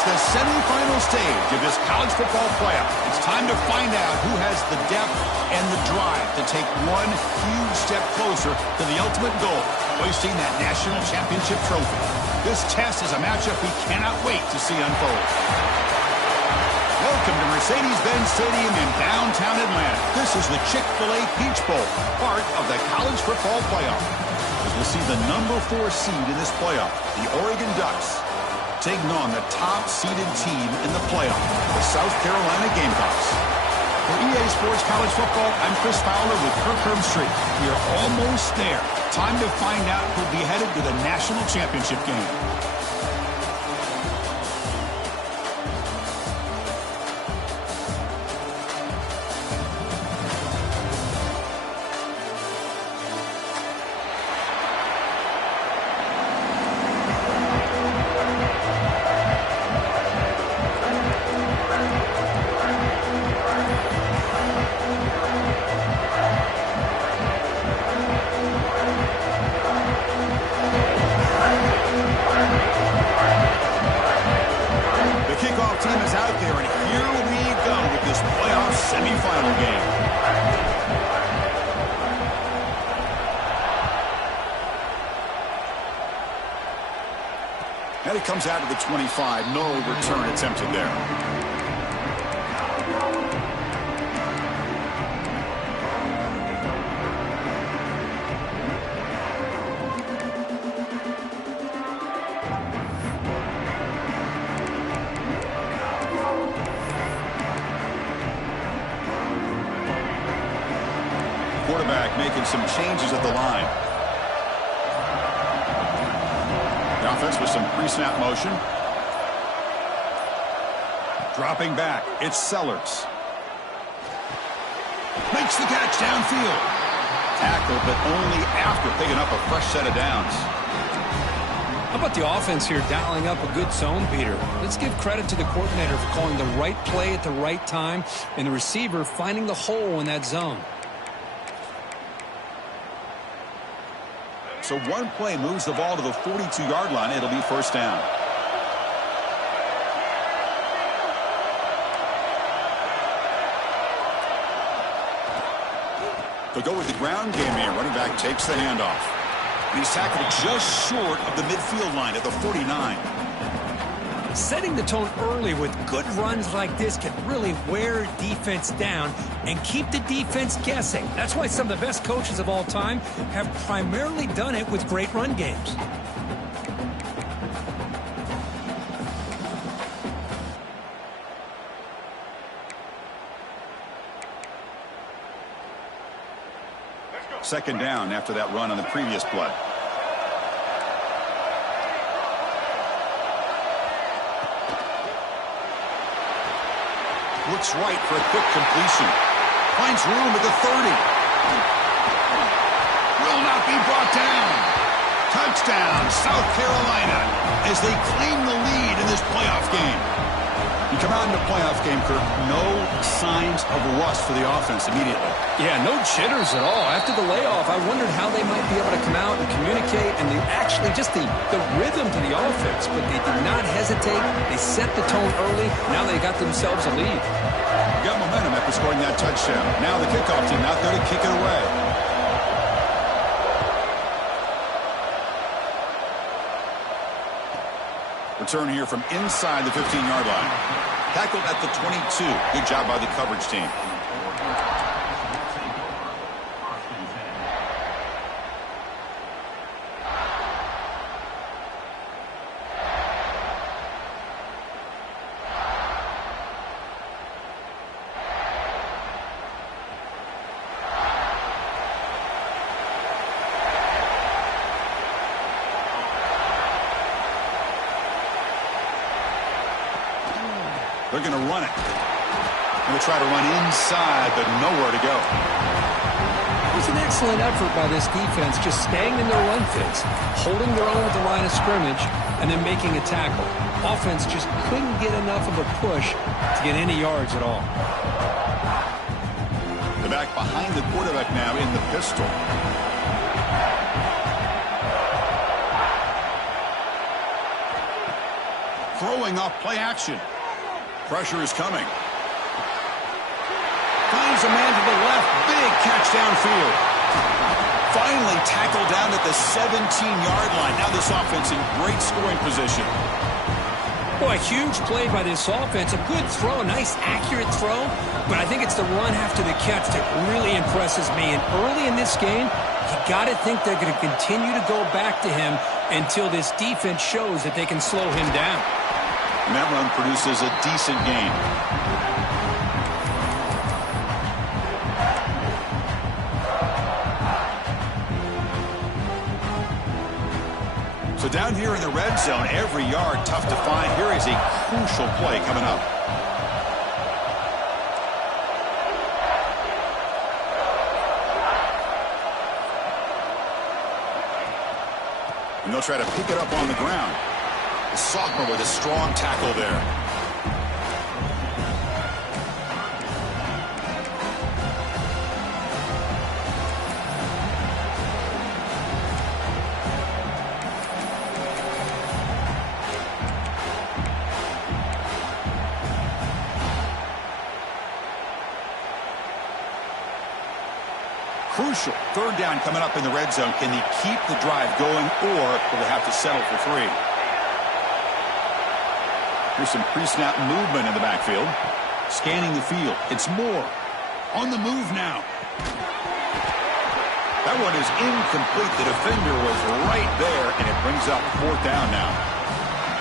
It's the semifinal stage of this college football playoff. It's time to find out who has the depth and the drive to take one huge step closer to the ultimate goal, hoisting that national championship trophy. This test is a matchup we cannot wait to see unfold. Welcome to Mercedes-Benz Stadium in downtown Atlanta. This is the Chick-fil-A Peach Bowl, part of the college football playoff. As we'll see the number 4 seed in this playoff, the Oregon Ducks, taking on the top-seeded team in the playoff, the South Carolina Gamecocks. For EA Sports College Football, I'm Chris Fowler with Kirk Herbstreit. We are almost there. Time to find out who'll be headed to the national championship game. And he comes out of the 25. No return attempted there. Quarterback making some changes at the line. Offense with some pre-snap motion. Dropping back, it's Sellers. Makes the catch downfield. Tackle, but only after picking up a fresh set of downs. How about the offense here dialing up a good zone, Peter? Let's give credit to the coordinator for calling the right play at the right time and the receiver finding the hole in that zone. So one play moves the ball to the 42-yard line. It'll be first down. They'll go with the ground game here. Running back takes the handoff. And he's tackled just short of the midfield line at the 49. Setting the tone early with good runs like this can really wear defense down and keep the defense guessing. That's why some of the best coaches of all time have primarily done it with great run games. Second down after that run on the previous play. Looks right for a quick completion. Finds room at the 30. Will not be brought down. Touchdown, South Carolina, as they claim the lead in this playoff game. You come out in the playoff game, Kirk, no signs of rust for the offense immediately. Yeah, no jitters at all. After the layoff, I wondered how they might be able to come out and communicate and actually just the rhythm to the offense. But they did not hesitate. They set the tone early. Now they got themselves a lead. Got momentum after scoring that touchdown. Now the kickoff team out there to kick it away. Return here from inside the 15-yard line. Tackled at the 22. Good job by the coverage team. They're going to run it. Going to try to run inside, but nowhere to go. It was an excellent effort by this defense, just staying in their run fits, holding their own at the line of scrimmage, and then making a tackle. Offense just couldn't get enough of a push to get any yards at all. The back behind the quarterback now in the pistol. throwing off play action. Pressure is coming. Finds a man to the left. Big catch downfield. Finally tackled down at the 17-yard line. Now this offense in great scoring position. Boy, huge play by this offense. A good throw, a nice accurate throw. But I think it's the run after the catch that really impresses me. And early in this game, you got to think they're going to continue to go back to him until this defense shows that they can slow him down. And that run produces a decent gain. So down here in the red zone, every yard tough to find. Here is a crucial play coming up. And they'll try to pick it up on the ground. The sophomore with a strong tackle there. Crucial. Third down coming up in the red zone. Can they keep the drive going, or will they have to settle for 3? Here's some pre-snap movement in the backfield. Scanning the field. It's Moore. On the move now. That one is incomplete. The defender was right there, and it brings up 4th down now.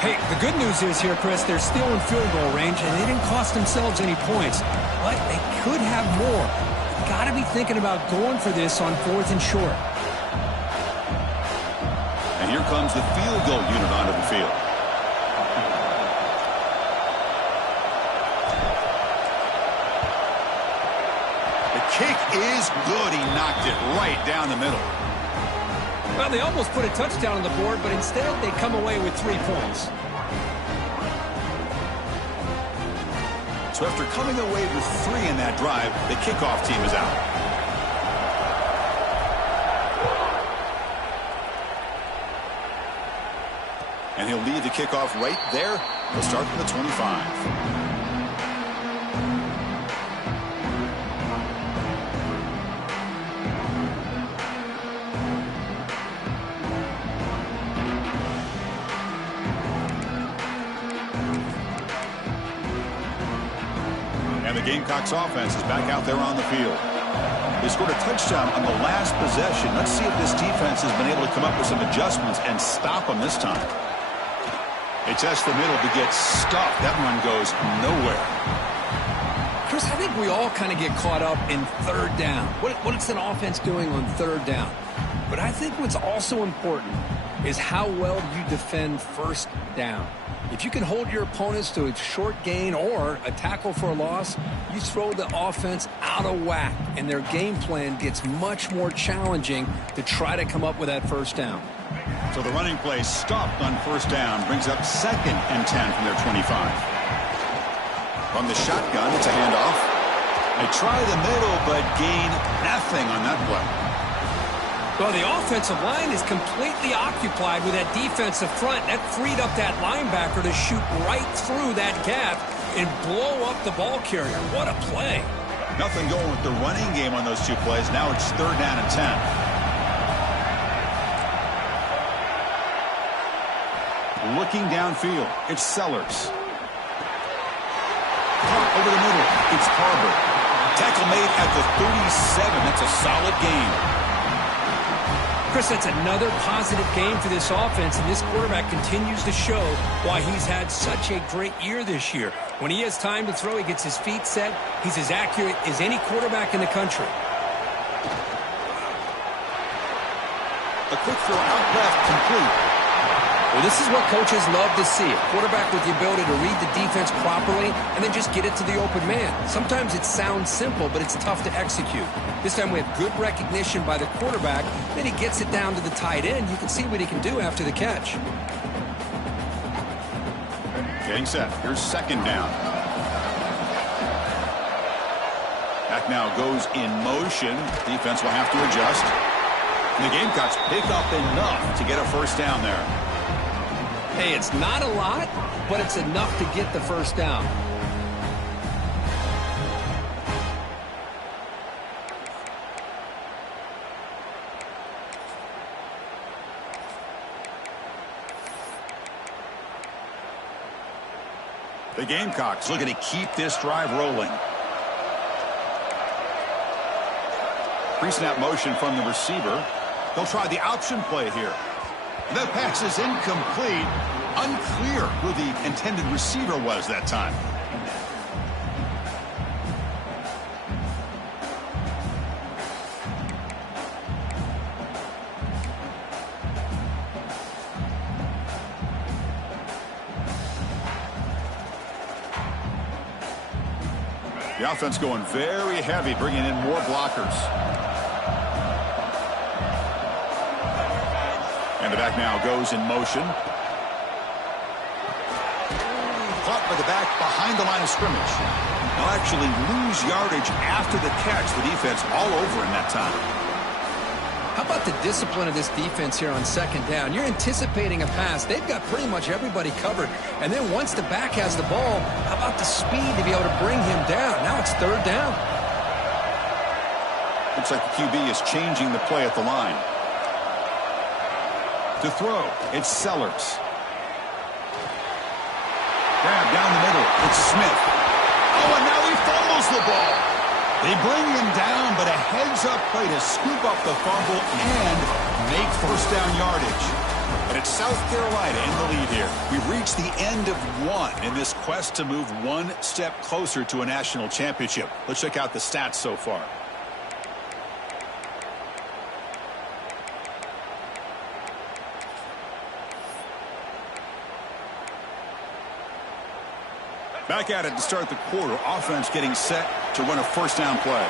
Hey, the good news is here, Chris, they're still in field goal range, and they didn't cost themselves any points. But they could have more. Got to be thinking about going for this on 4th and short. And here comes the field goal unit onto the field. The kick is good. He knocked it right down the middle. Well, they almost put a touchdown on the board, but instead they come away with 3 points. So after coming away with 3 in that drive, the kickoff team is out. And he'll lead the kickoff right there. He'll start from the 25. Gamecocks offense is back out there on the field. They scored a touchdown on the last possession. Let's see if this defense has been able to come up with some adjustments and stop them this time. They test the middle to get stuffed. That run goes nowhere. Chris, I think we all kind of get caught up in 3rd down. What is an offense doing on 3rd down? But I think what's also important is how well you defend 1st down. If you can hold your opponents to a short gain or a tackle for a loss, you throw the offense out of whack, and their game plan gets much more challenging to try to come up with that 1st down. So the running play stopped on 1st down, brings up 2nd and 10 from their 25. From the shotgun, it's a handoff. They try the middle, but gain nothing on that play. Well, the offensive line is completely occupied with that defensive front. That freed up that linebacker to shoot right through that gap and blow up the ball carrier. What a play. Nothing going with the running game on those 2 plays. Now it's 3rd down and 10. Looking downfield, it's Sellers. Caught over the middle, it's Harbor. Tackle made at the 37. That's a solid game. Chris, that's another positive game for this offense, and this quarterback continues to show why he's had such a great year this year. When he has time to throw, he gets his feet set. He's as accurate as any quarterback in the country. A quick throw out left, complete. Well, this is what coaches love to see. A quarterback with the ability to read the defense properly and then just get it to the open man. Sometimes it sounds simple, but it's tough to execute. This time we have good recognition by the quarterback. Then he gets it down to the tight end. You can see what he can do after the catch. Getting set. Here's 2nd down. Back now goes in motion. Defense will have to adjust. And the Gamecocks pick up enough to get a 1st down there. Hey, it's not a lot, but it's enough to get the first down. The Gamecocks looking to keep this drive rolling. Pre-snap motion from the receiver. They'll try the option play here. The pass is incomplete. Unclear who the intended receiver was that time. The offense going very heavy, bringing in more blockers. And the back now goes in motion. Caught by the back behind the line of scrimmage. They'll actually lose yardage after the catch. The defense all over in that time. How about the discipline of this defense here on second down? You're anticipating a pass. They've got pretty much everybody covered. And then once the back has the ball, how about the speed to be able to bring him down? Now it's third down. Looks like the QB is changing the play at the line. To throw, it's Sellers. Grab down the middle, it's Smith. Oh, and now he fumbles the ball. They bring him down, but a heads-up play to scoop up the fumble and make first down yardage. And it's South Carolina in the lead here. We've reached the end of one in this quest to move one step closer to a national championship. Let's check out the stats so far. Back at it to start the quarter. Offense getting set to run a first down play.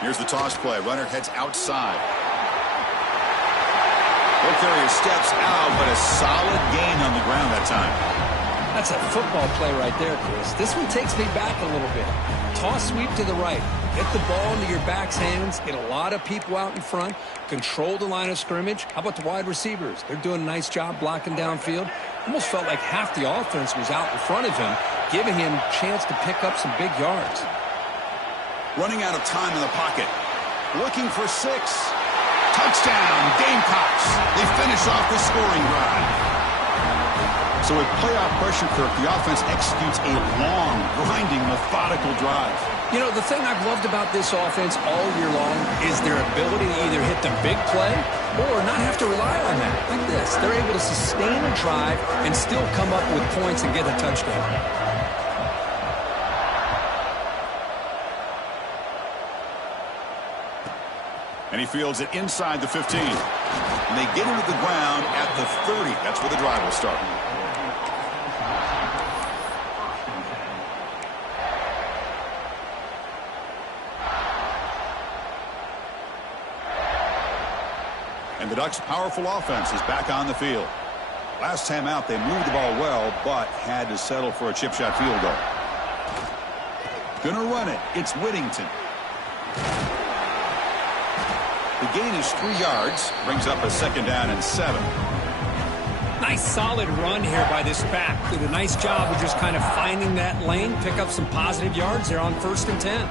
Here's the toss play. Runner heads outside. Ball carrier steps out, but a solid gain on the ground that time. That's a football play right there, Chris. This one takes me back a little bit. Toss sweep to the right. Get the ball into your back's hands. Get a lot of people out in front. Control the line of scrimmage. How about the wide receivers? They're doing a nice job blocking downfield. Almost felt like half the offense was out in front of him, giving him a chance to pick up some big yards. Running out of time in the pocket. Looking for 6. Touchdown, Gamecocks. They finish off the scoring drive. So with playoff pressure, Kirk, the offense executes a long, grinding, methodical drive. You know, the thing I've loved about this offense all year long is their ability to either hit the big play or not have to rely on that. Like this. They're able to sustain a drive and still come up with points and get a touchdown. And he fields it inside the 15. And they get into the ground at the 30. That's where the drive will start. And the Ducks' powerful offense is back on the field. Last time out, they moved the ball well, but had to settle for a chip shot field goal. Gonna run it. It's Whittington. The gain is 3 yards. Brings up a second down and 7. Nice solid run here by this back. Did a nice job of just kind of finding that lane, pick up some positive yards there on 1st and 10.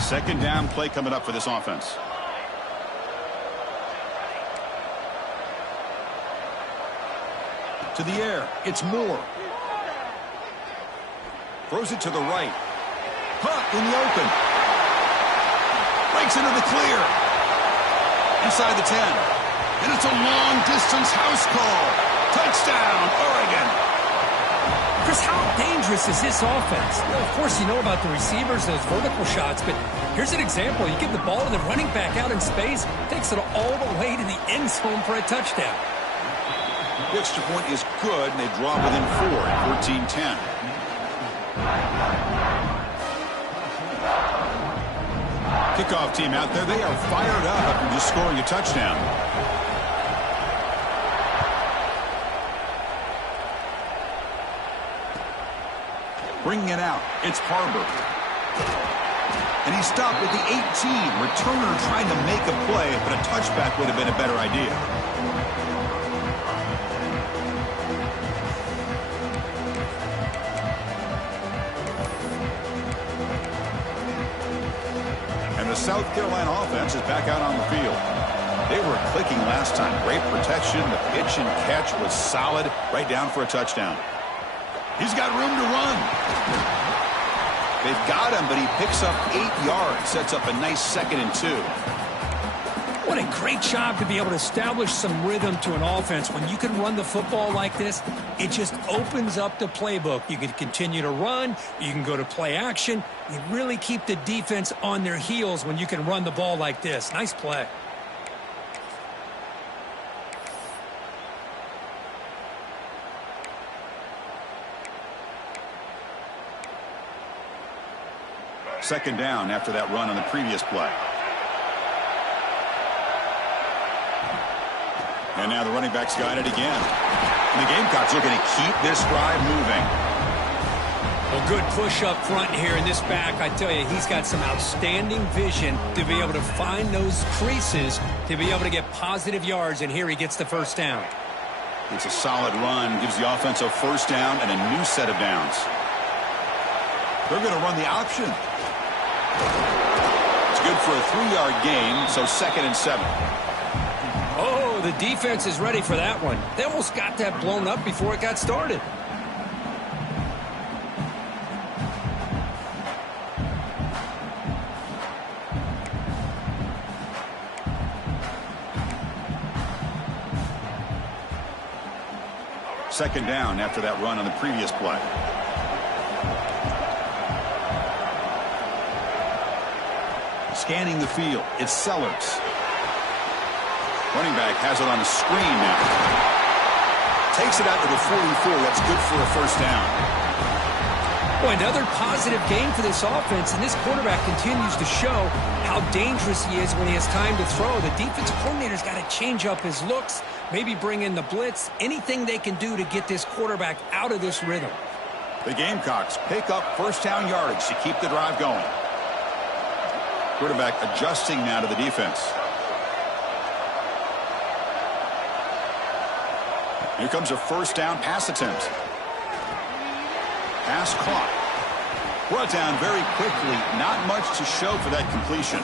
Second down play coming up for this offense. To the air, it's Moore. Throws it to the right. Hunt in the open. Breaks into the clear. Inside the 10. And it's a long-distance house call. Touchdown, Oregon. Chris, how dangerous is this offense? Well, of course, you know about the receivers, those vertical shots, but here's an example. You give the ball to the running back out in space, takes it all the way to the end zone for a touchdown. The extra point is good, and they draw within 4 at 14-10. Kickoff team out there, they are fired up after just scoring a touchdown. Bringing it out, it's Harbor. And he stopped at the 18. Returner trying to make a play, but a touchback would have been a better idea. And the South Carolina offense is back out on the field. They were clicking last time. Great protection. The pitch and catch was solid. Right down for a touchdown. He's got room to run. They've got him, but he picks up 8 yards. Sets up a nice 2nd and 2. What a great job to be able to establish some rhythm to an offense. When you can run the football like this, it just opens up the playbook. You can continue to run. You can go to play action. You really keep the defense on their heels when you can run the ball like this. Nice play. Second down after that run on the previous play. And now the running back's got it again. And the Gamecocks looking to keep this drive moving. Well, good push up front here in this back. I tell you, he's got some outstanding vision to be able to find those creases, to be able to get positive yards, and here he gets the first down. It's a solid run, gives the offense a first down and a new set of downs. They're going to run the option. It's good for a 3-yard gain, so 2nd and 7. Oh, the defense is ready for that one. They almost got that blown up before it got started. Second down after that run on the previous play. Scanning the field, it's Sellers. Running back has it on a screen now. Takes it out to the 44. That's good for a first down. Boy, another positive gain for this offense, and this quarterback continues to show how dangerous he is when he has time to throw. The defensive coordinator's got to change up his looks, maybe bring in the blitz, anything they can do to get this quarterback out of this rhythm. The Gamecocks pick up first down yardage to keep the drive going. Quarterback adjusting now to the defense. Here comes a first down pass attempt. Pass caught. Brought down very quickly. Not much to show for that completion.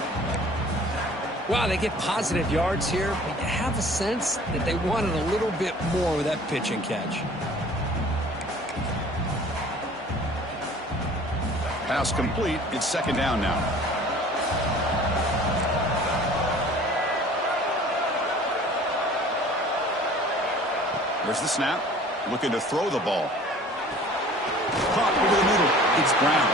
Wow, they get positive yards here, but you have a sense that they wanted a little bit more with that pitch and catch. Pass complete. It's second down now. There's the snap. Looking to throw the ball. Caught over the middle. It's Brown.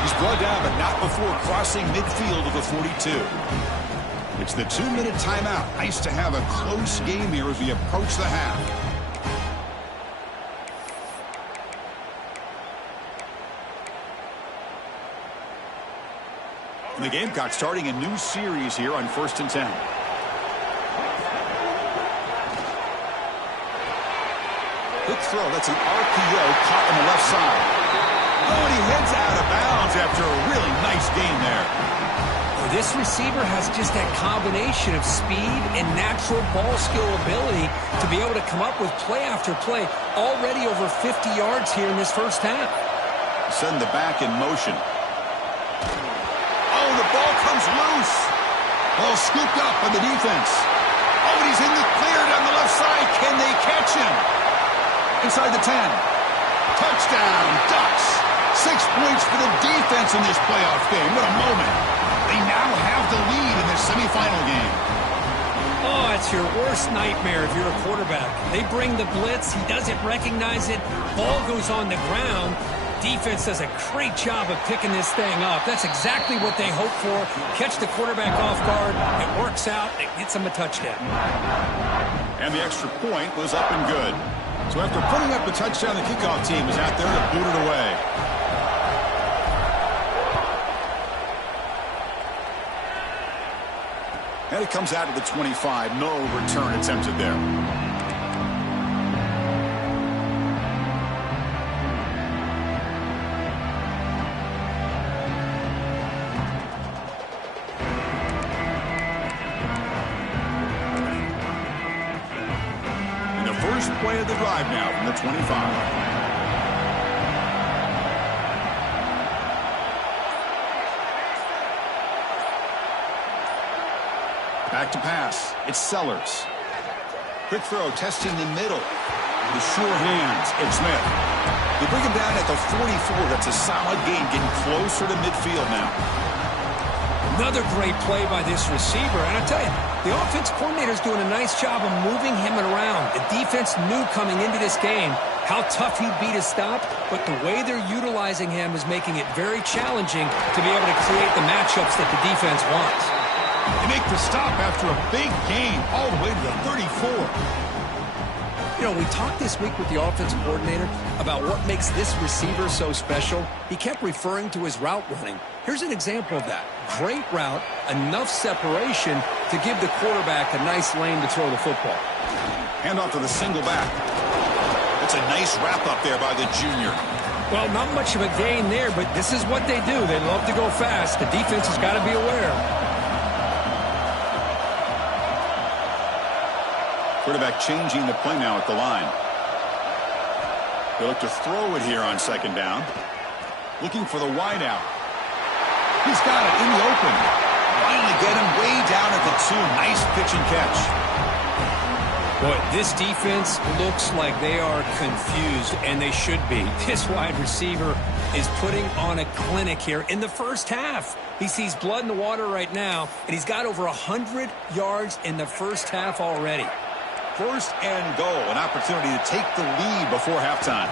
He's brought down, but not before crossing midfield of the 42. It's the 2-minute timeout. Nice to have a close game here as we approach the half. And the Gamecocks starting a new series here on 1st and 10. Quick throw. That's an RPO caught on the left side. Oh, and he heads out of bounds after a really nice gain there. Well, this receiver has just that combination of speed and natural ball skill ability to be able to come up with play after play. Already over 50 yards here in this first half. Send the back in motion. Oh, the ball comes loose. Ball scooped up by the defense. Oh, and he's in the clear down the left side. Can they catch him? Inside the 10. Touchdown, Ducks. 6 points for the defense in this playoff game. What a moment. They now have the lead in this semifinal game. Oh, it's your worst nightmare if you're a quarterback. They bring the blitz. He doesn't recognize it. Ball goes on the ground. Defense does a great job of picking this thing up. That's exactly what they hope for. Catch the quarterback off guard. It works out. It gets them a touchdown. And the extra point was up and good. So after putting up the touchdown, the kickoff team is out there to boot it away. And it comes out of the 25. No return attempted there. And the first play of the drive now from the 25. Back to pass. It's Sellers. Quick throw, testing the middle. The sure hands. It's Smith. They bring him down at the 44. That's a solid gain, getting closer to midfield now. Another great play by this receiver. And I tell you, the offense coordinator's doing a nice job of moving him around. The defense knew coming into this game how tough he'd be to stop, but the way they're utilizing him is making it very challenging to be able to create the matchups that the defense wants. They make the stop after a big gain all the way to the 34. You know, we talked this week with the offensive coordinator about what makes this receiver so special. He kept referring to his route running. Here's an example of that. Great route, enough separation to give the quarterback a nice lane to throw the football. Hand off to the single back. That's a nice wrap up there by the junior. Well, not much of a gain there, but this is what they do. They love to go fast. The defense has got to be aware. Quarterback changing the play now at the line. They look to throw it here on second down. Looking for the wide out. He's got it in the open. Finally get him way down at the 2. Nice pitch and catch. Boy, this defense looks like they are confused, and they should be. This wide receiver is putting on a clinic here in the first half. He sees blood in the water right now, and he's got over 100 yards in the first half already. First and goal, an opportunity to take the lead before halftime.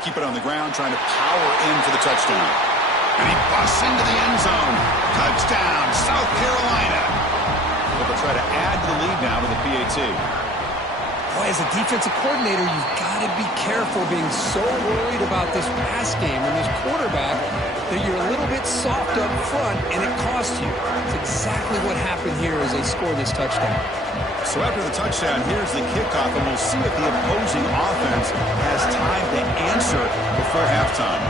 Keep it on the ground, trying to power in for the touchdown. And he busts into the end zone. Touchdown, South Carolina. They'll try to add to the lead now to the PAT. Boy, as a defensive coordinator, you've got to be careful being so worried about this pass game and this quarterback that you're a little bit soft up front, and it costs you. It's exactly what happened here as they score this touchdown. So after the touchdown, here's the kickoff, and we'll see if the opposing offense has time to answer before halftime.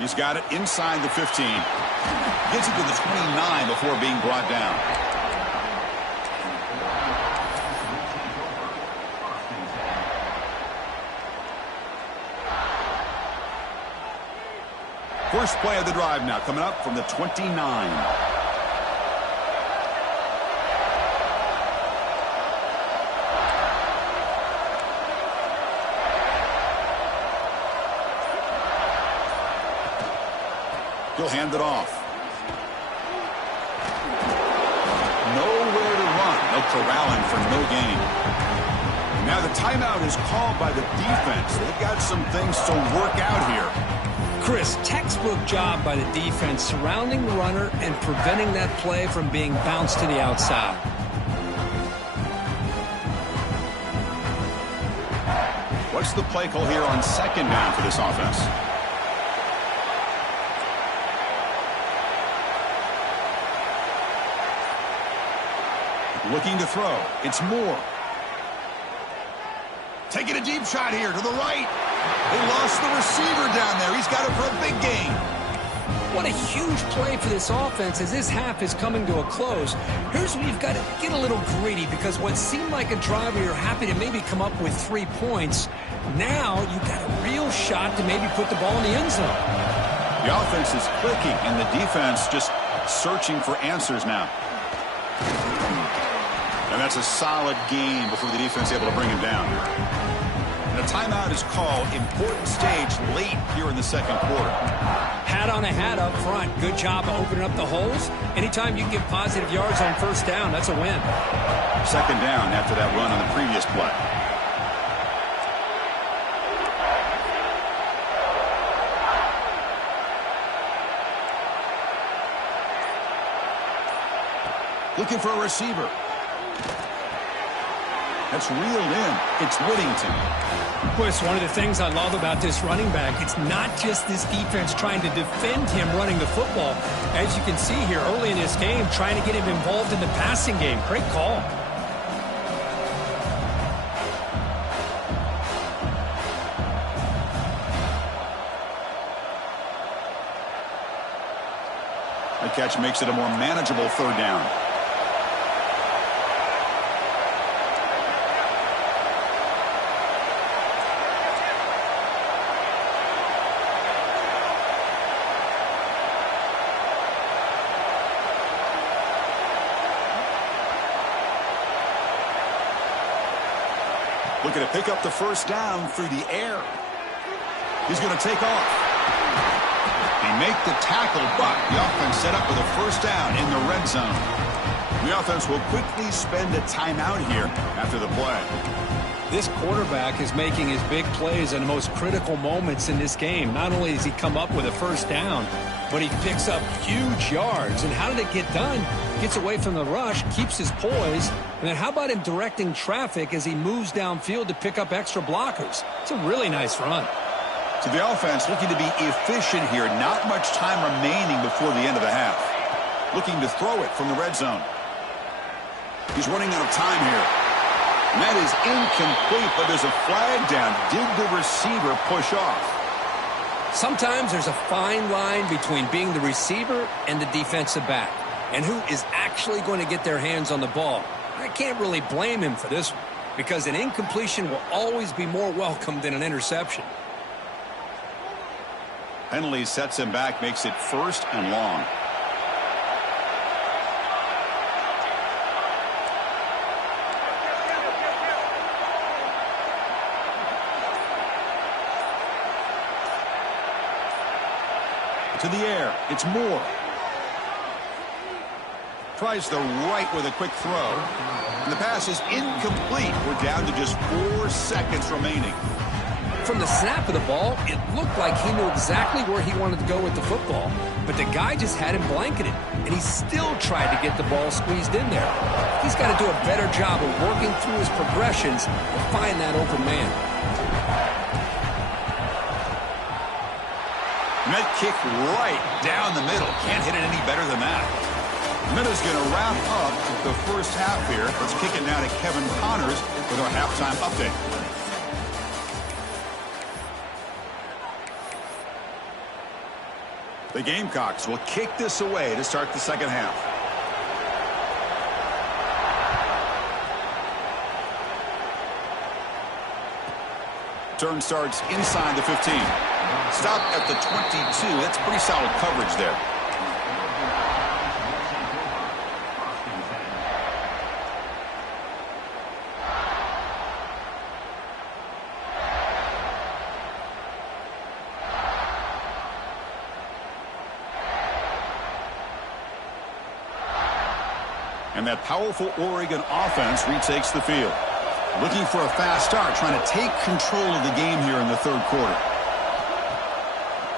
He's got it inside the 15. Gets it to the 29 before being brought down. First play of the drive now coming up from the 29. He'll hand it off. Nowhere to run. No corralling for no gain. Now the timeout is called by the defense. They've got some things to work out here. Chris, textbook job by the defense surrounding the runner and preventing that play from being bounced to the outside. What's the play call here on second down for this offense? Looking to throw. It's Moore. Taking a deep shot here to the right. They lost the receiver down there. He's got it for a big gain. What a huge play for this offense as this half is coming to a close. Here's where you've got to get a little greedy, because what seemed like a drive where you're happy to maybe come up with 3 points, now you've got a real shot to maybe put the ball in the end zone. The offense is clicking, and the defense just searching for answers now. And that's a solid gain before the defense is able to bring him down. And a timeout is called. Important stage late here in the second quarter. Hat on a hat up front. Good job of opening up the holes. Anytime you can get positive yards on first down, that's a win. Second down after that run on the previous play. Looking for a receiver. That's reeled in. It's Whittington. Of course, one of the things I love about this running back, it's not just this defense trying to defend him running the football. As you can see here early in this game, trying to get him involved in the passing game. Great call. The catch makes it a more manageable third down. Looking to pick up the first down through the air. He's going to take off. They make the tackle, but the offense set up with a first down in the red zone. The offense will quickly spend a timeout here after the play. This quarterback is making his big plays in the most critical moments in this game. Not only does he come up with a first down, but he picks up huge yards. And how did it get done? Gets away from the rush, keeps his poise, and then how about him directing traffic as he moves downfield to pick up extra blockers? It's a really nice run. So the offense looking to be efficient here. Not much time remaining before the end of the half. Looking to throw it from the red zone. He's running out of time here. And that is incomplete, but there's a flag down. Did the receiver push off? Sometimes there's a fine line between being the receiver and the defensive back, and who is actually going to get their hands on the ball. I can't really blame him for this one, because an incompletion will always be more welcome than an interception. Penalty sets him back, makes it first and long. To the air, it's Moore. Tries the right with a quick throw. And the pass is incomplete. We're down to just 4 seconds remaining. From the snap of the ball, it looked like he knew exactly where he wanted to go with the football. But the guy just had him blanketed, and he still tried to get the ball squeezed in there. He's got to do a better job of working through his progressions to find that open man. And that kick right down the middle. Can't hit it any better than that. Minuta's going to wrap up the first half here. Let's kick it now to Kevin Connors with our halftime update. The Gamecocks will kick this away to start the second half. Turn starts inside the 15. Stop at the 22. That's pretty solid coverage there. And that powerful Oregon offense retakes the field. Looking for a fast start, trying to take control of the game here in the third quarter.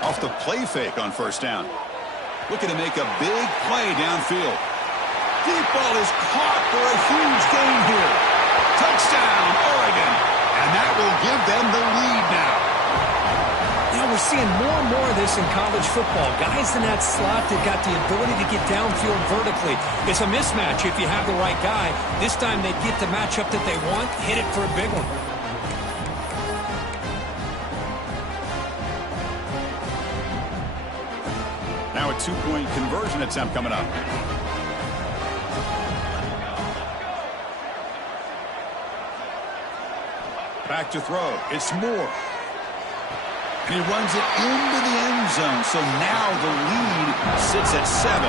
Off the play fake on first down. Looking to make a big play downfield. Deep ball is caught for a huge gain here. Touchdown, Oregon. And that will give them the lead now. You know, we're seeing more and more of this in college football. Guys in that slot that got the ability to get downfield vertically. It's a mismatch if you have the right guy. This time they get the matchup that they want, hit it for a big one. Now a two-point conversion attempt coming up. Back to throw. It's Moore. And he runs it into the end zone. So now the lead sits at 7.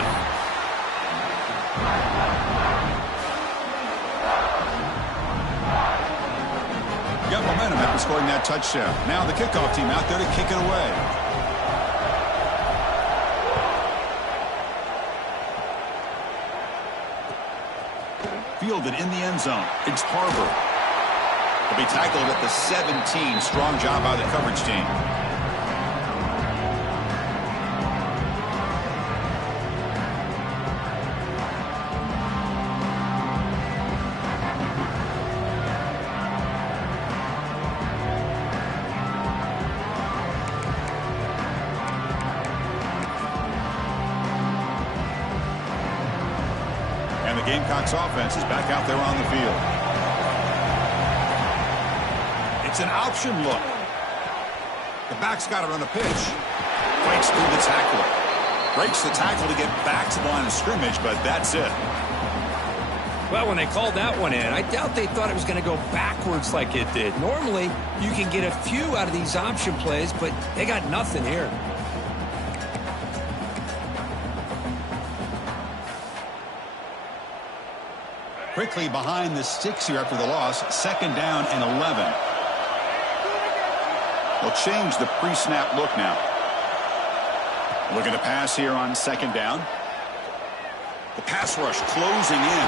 Got momentum after scoring that touchdown. Now the kickoff team out there to kick it away. Fielded in the end zone. It's Harbor. He'll be tackled at the 17. Strong job by the coverage team. Gamecocks offense is back out there on the field. It's an option look. The back's got it on the pitch. Breaks through the tackle. Breaks the tackle to get back to the line of scrimmage, but that's it. Well, when they called that one in, I doubt they thought it was going to go backwards like it did. Normally, you can get a few out of these option plays, but they got nothing here. Quickly behind the sticks here after the loss. 2nd down and 11. They'll change the pre-snap look now. Looking to pass here on 2nd down. The pass rush closing in.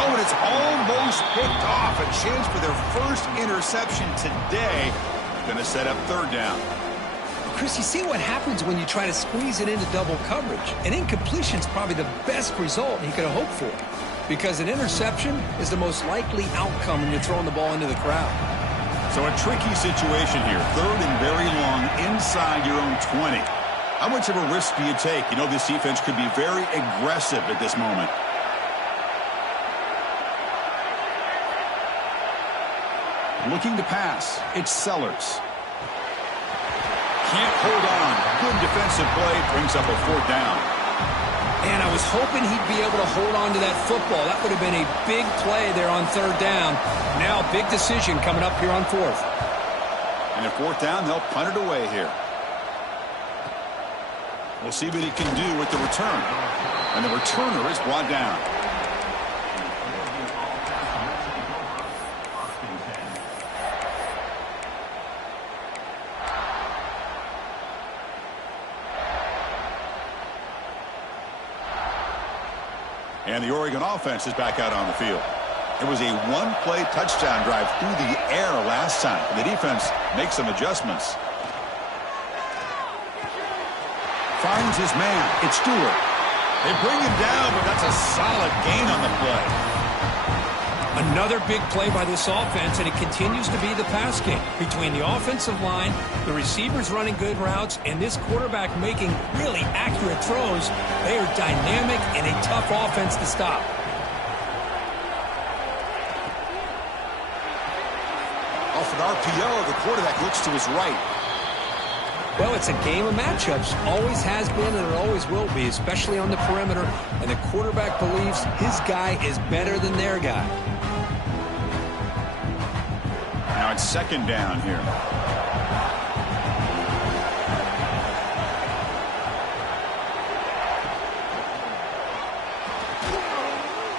Oh, and it's almost picked off. A chance for their first interception today. Going to set up 3rd down. Chris, you see what happens when you try to squeeze it into double coverage. An incompletion is probably the best result he could have hoped for, because an interception is the most likely outcome when you're throwing the ball into the crowd. So a tricky situation here. 3rd and very long inside your own 20. How much of a risk do you take? You know, this defense could be very aggressive at this moment. Looking to pass. It's Sellers. Can't hold on. Good defensive play. Brings up a 4th down. And I was hoping he'd be able to hold on to that football. That would have been a big play there on 3rd down. Now, big decision coming up here on 4th. And at 4th down, they'll punt it away here. We'll see what he can do with the return. And the returner is brought down. And the Oregon offense is back out on the field. It was a one-play touchdown drive through the air last time. The defense makes some adjustments. Finds his man. It's Stewart. They bring him down, but that's a solid gain on the play. Another big play by this offense, and it continues to be the pass game. Between the offensive line, the receivers running good routes, and this quarterback making really accurate throws, they are dynamic and a tough offense to stop. Off an RPO, the quarterback looks to his right. Well, it's a game of matchups. Always has been and it always will be, especially on the perimeter. And the quarterback believes his guy is better than their guy. Now it's 2nd down here.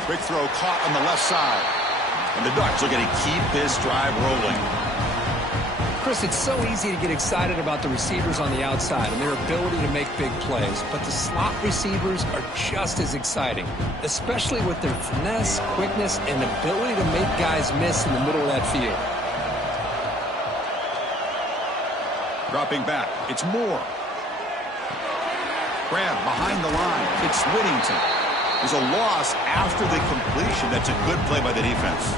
Quick throw caught on the left side. And the Ducks are going to keep this drive rolling. Chris, it's so easy to get excited about the receivers on the outside and their ability to make big plays, but the slot receivers are just as exciting, especially with their finesse, quickness, and ability to make guys miss in the middle of that field. Dropping back, it's Moore. Grab behind the line, it's Whittington. There's a loss after the completion. That's a good play by the defense.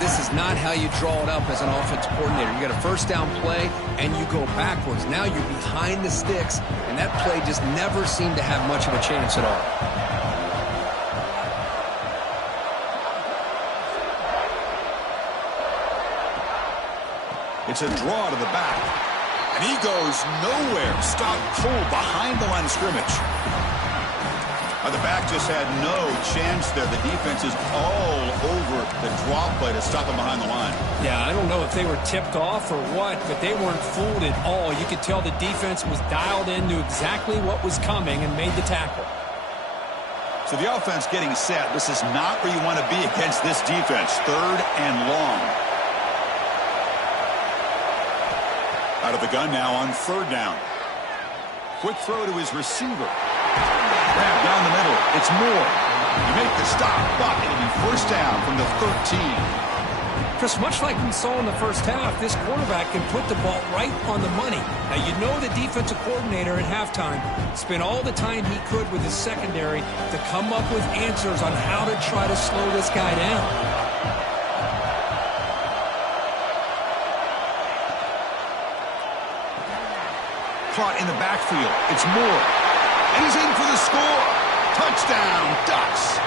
This is not how you draw it up as an offensive coordinator. You got a 1st down play, and you go backwards. Now you're behind the sticks, and that play just never seemed to have much of a chance at all. It's a draw to the back, and he goes nowhere. Stop cold behind the line of scrimmage. The back just had no chance there. The defense is all over the draw play to stop him behind the line. Yeah, I don't know if they were tipped off or what, but they weren't fooled at all. You could tell the defense was dialed in, knew exactly what was coming, and made the tackle. So the offense getting set. This is not where you want to be against this defense. 3rd and long. Out of the gun now on 3rd down. Quick throw to his receiver. Grab down the middle. It's Moore. You make the stop, but it'll be 1st down from the 13. Chris, much like we saw in the 1st half, this quarterback can put the ball right on the money. Now, you know the defensive coordinator at halftime spent all the time he could with his secondary to come up with answers on how to try to slow this guy down. Caught in the backfield. It's Moore. And he's in for the score. Touchdown, Ducks!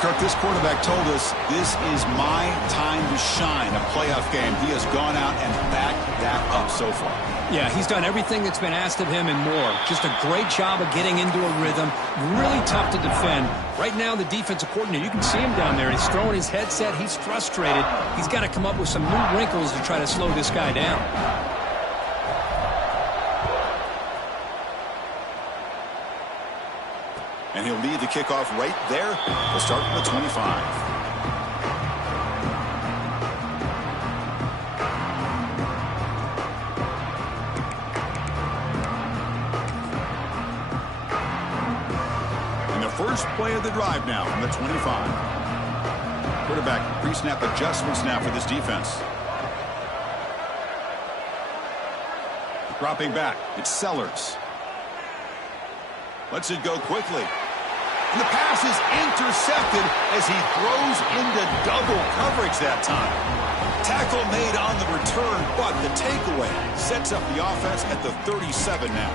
Kirk, this quarterback told us this is my time to shine, a playoff game. He has gone out and backed that up so far. Yeah, he's done everything that's been asked of him and more. Just a great job of getting into a rhythm. Really tough to defend. Right now, the defensive coordinator, you can see him down there. He's throwing his headset. He's frustrated. He's got to come up with some new wrinkles to try to slow this guy down. And he'll lead the kickoff right there. We'll start from the 25. First play of the drive now from the 25. Quarterback pre-snap adjustments now for this defense. Dropping back, it's Sellers. Lets it go quickly. And the pass is intercepted as he throws into double coverage that time. Tackle made on the return, but the takeaway sets up the offense at the 37 now.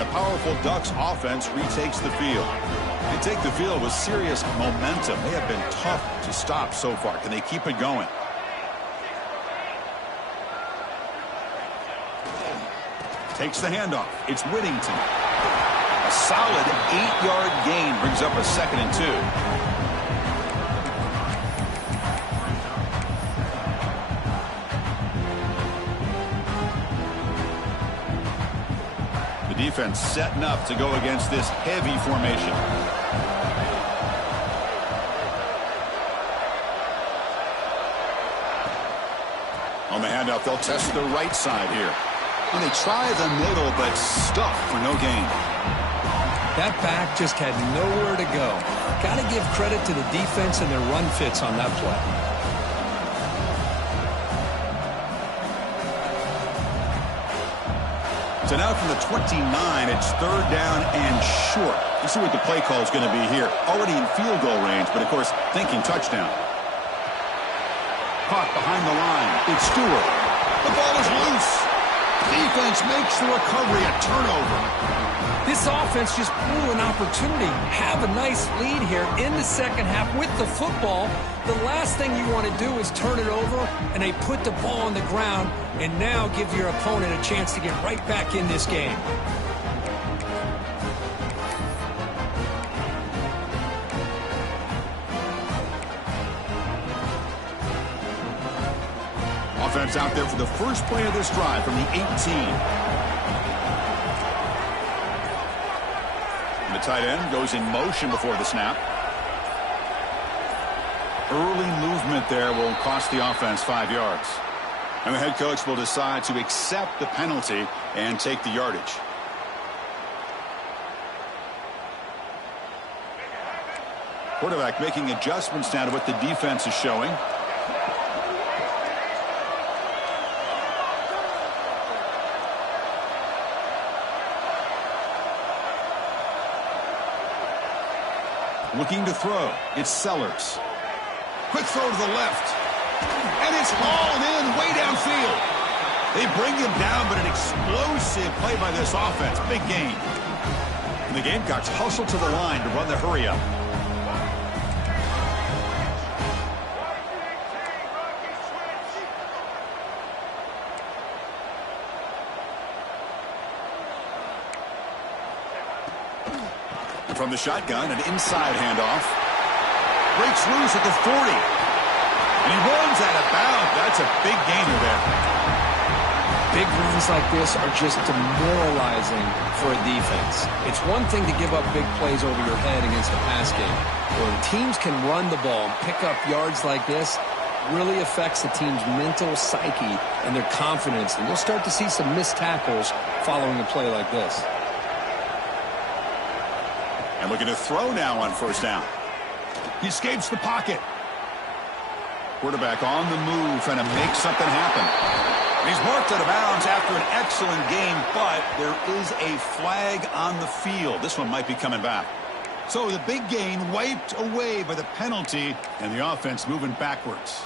The powerful Ducks offense retakes the field. They take the field with serious momentum. They have been tough to stop so far. Can they keep it going? Takes the handoff. It's Whittington. A solid 8-yard gain brings up a 2nd and 2. Defense setting up to go against this heavy formation. On the handoff, they'll test the right side here. And they try the middle, but stuck for no gain. That back just had nowhere to go. Got to give credit to the defense and their run fits on that play. So now from the 29, it's 3rd down and short. You see what the play call is going to be here. Already in field goal range, but of course, thinking touchdown. Caught behind the line. It's Stewart. The ball is loose. Defense makes the recovery a turnover. This offense just blew an opportunity. Have a nice lead here in the second half with the football. The last thing you want to do is turn it over, and they put the ball on the ground and now give your opponent a chance to get right back in this game. Offense out there for the first play of this drive from the 18. And the tight end goes in motion before the snap. Early movement there will cost the offense 5 yards. And the head coach will decide to accept the penalty and take the yardage. Quarterback making adjustments now to what the defense is showing. Looking to throw. It's Sellers. Quick throw to the left. And it's hauled in way downfield. They bring him down, but an explosive play by this offense. Big gain. And the Gamecocks hustle to the line to run the hurry-up. From the shotgun, an inside handoff. Breaks loose at the 40. And he runs out of bounds. That's a big gainer there. Big runs like this are just demoralizing for a defense. It's one thing to give up big plays over your head against a pass game. When teams can run the ball and pick up yards like this, really affects the team's mental psyche and their confidence. And you'll start to see some missed tackles following a play like this. And looking to throw now on first down. He escapes the pocket. Quarterback on the move, trying to make something happen. He's marked out of bounds after an excellent game, but there is a flag on the field. This one might be coming back. So the big gain wiped away by the penalty, and the offense moving backwards.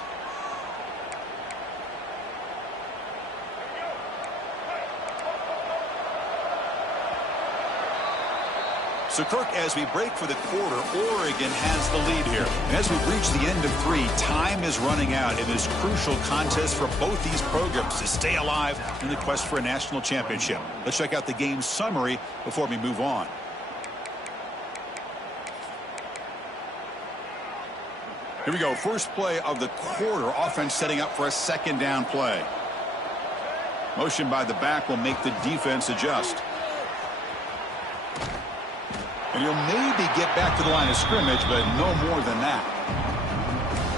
So, Kirk, as we break for the quarter, Oregon has the lead here. And as we reach the end of 3, time is running out in this crucial contest for both these programs to stay alive in the quest for a national championship. Let's check out the game summary before we move on. Here we go. First play of the quarter. Offense setting up for a second down play. Motion by the back will make the defense adjust. And he'll maybe get back to the line of scrimmage, but no more than that.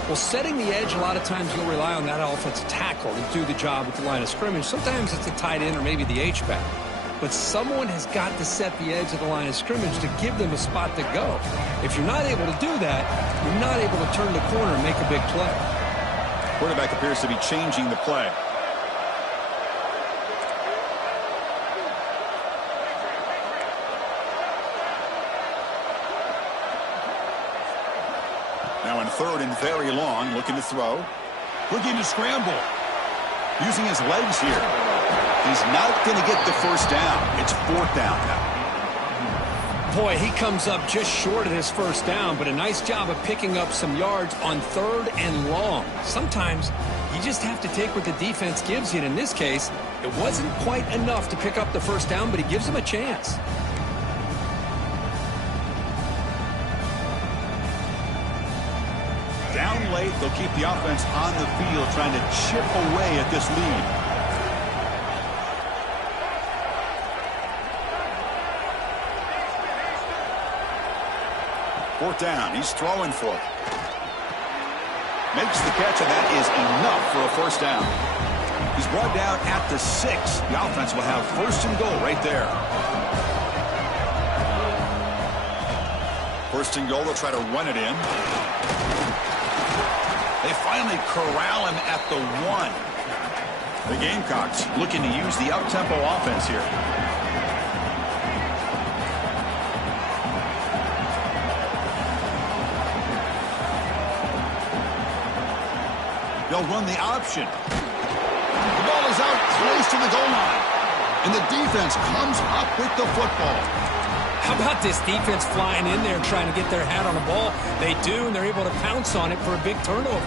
Well, setting the edge, a lot of times you'll rely on that offensive tackle to do the job at the line of scrimmage. Sometimes it's the tight end or maybe the H-back. But someone has got to set the edge of the line of scrimmage to give them a spot to go. If you're not able to do that, you're not able to turn the corner and make a big play. Quarterback appears to be changing the play. Now in third and very long, looking to throw. Looking to scramble. Using his legs here. He's not going to get the first down. It's fourth down now. Boy, he comes up just short of his first down, but a nice job of picking up some yards on third and long. Sometimes you just have to take what the defense gives you. And in this case, it wasn't quite enough to pick up the first down, but he gives him a chance. Down late, they'll keep the offense on the field trying to chip away at this lead. Fourth down, he's throwing for it. Makes the catch, and that is enough for a first down. He's brought down at the 6. The offense will have first and goal right there. First and goal, they'll try to run it in. They finally corral him at the 1. The Gamecocks looking to use the up-tempo offense here. They'll run the option. The ball is out close to the goal line. And the defense comes up with the football. How about this defense flying in there trying to get their hat on the ball? They do, and they're able to pounce on it for a big turnover.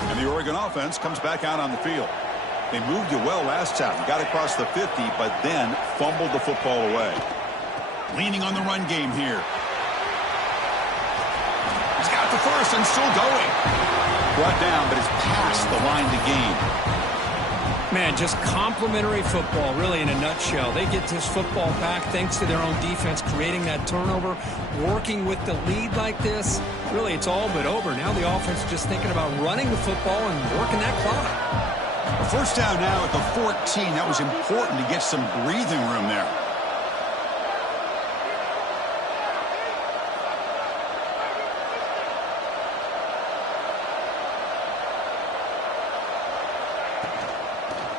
And the Oregon offense comes back out on the field. They moved you well last time. Got across the 50, but then fumbled the football away. Leaning on the run game here. He's got the first and still going. Brought down, but it's past the line to gain. Man, just complimentary football, really, in a nutshell. They get this football back thanks to their own defense, creating that turnover, working with the lead like this. Really, it's all but over. Now the offense is just thinking about running the football and working that clock. A first down now at the 14. That was important to get some breathing room there.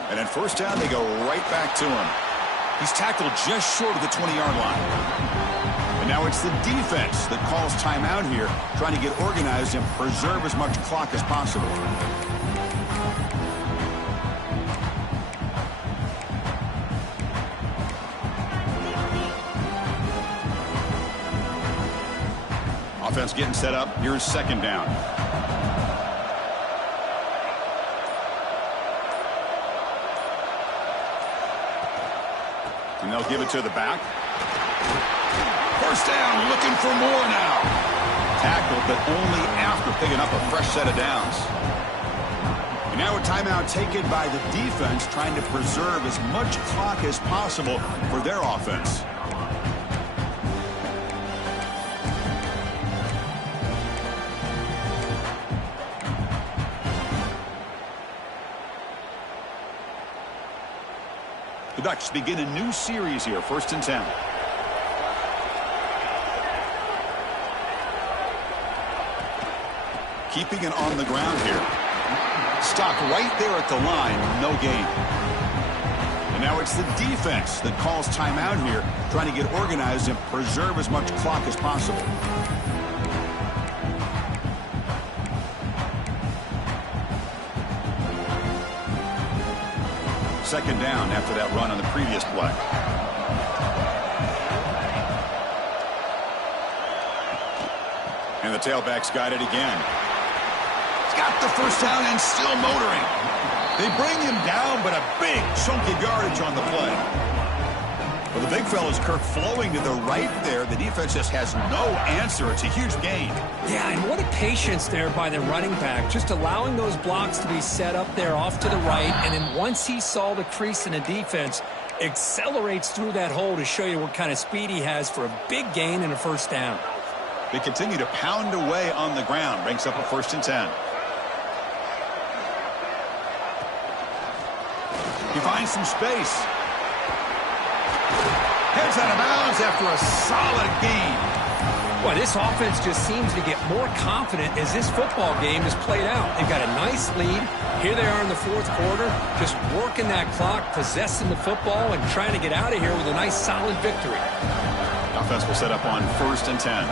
And at first down, they go right back to him. He's tackled just short of the 20-yard line. And now it's the defense that calls timeout here, trying to get organized and preserve as much clock as possible. Offense getting set up. Here's second down. And they'll give it to the back. First down, looking for more now. Tackled, but only after picking up a fresh set of downs. And now a timeout taken by the defense, trying to preserve as much clock as possible for their offense. The Ducks begin a new series here, 1st and 10. Keeping it on the ground here. Stopped right there at the line, no gain. And now it's the defense that calls timeout here, trying to get organized and preserve as much clock as possible. Second down after that run on the previous play. And the tailback's got it again. He's got the first down and still motoring. They bring him down, but a big chunk of yardage on the play. Well, the big fella's Kirk flowing to the right there. The defense just has no answer. It's a huge gain. Yeah, and what a patience there by the running back, just allowing those blocks to be set up there off to the right, and then once he saw the crease in the defense, accelerates through that hole to show you what kind of speed he has for a big gain and a first down. They continue to pound away on the ground. Brings up a 1st and 10. He finds some space. Heads out of bounds after a solid gain. Well, this offense just seems to get more confident as this football game is played out. They've got a nice lead. Here they are in the 4th quarter, just working that clock, possessing the football, and trying to get out of here with a nice, solid victory. Offense will set up on 1st and 10.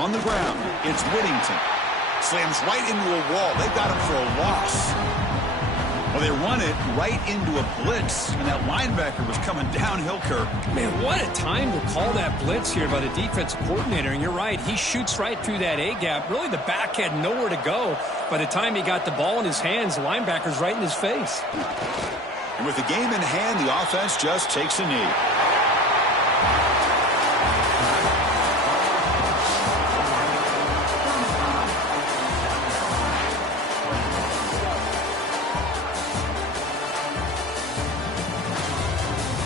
On the ground, it's Whittington. Slams right into a wall. They got him for a loss. Well, they run it right into a blitz, and that linebacker was coming downhill, Kirk. Man, what a time to call that blitz here by the defensive coordinator. And you're right, he shoots right through that A-gap. Really, the back had nowhere to go. By the time he got the ball in his hands, the linebacker's right in his face. And with the game in hand, the offense just takes a knee.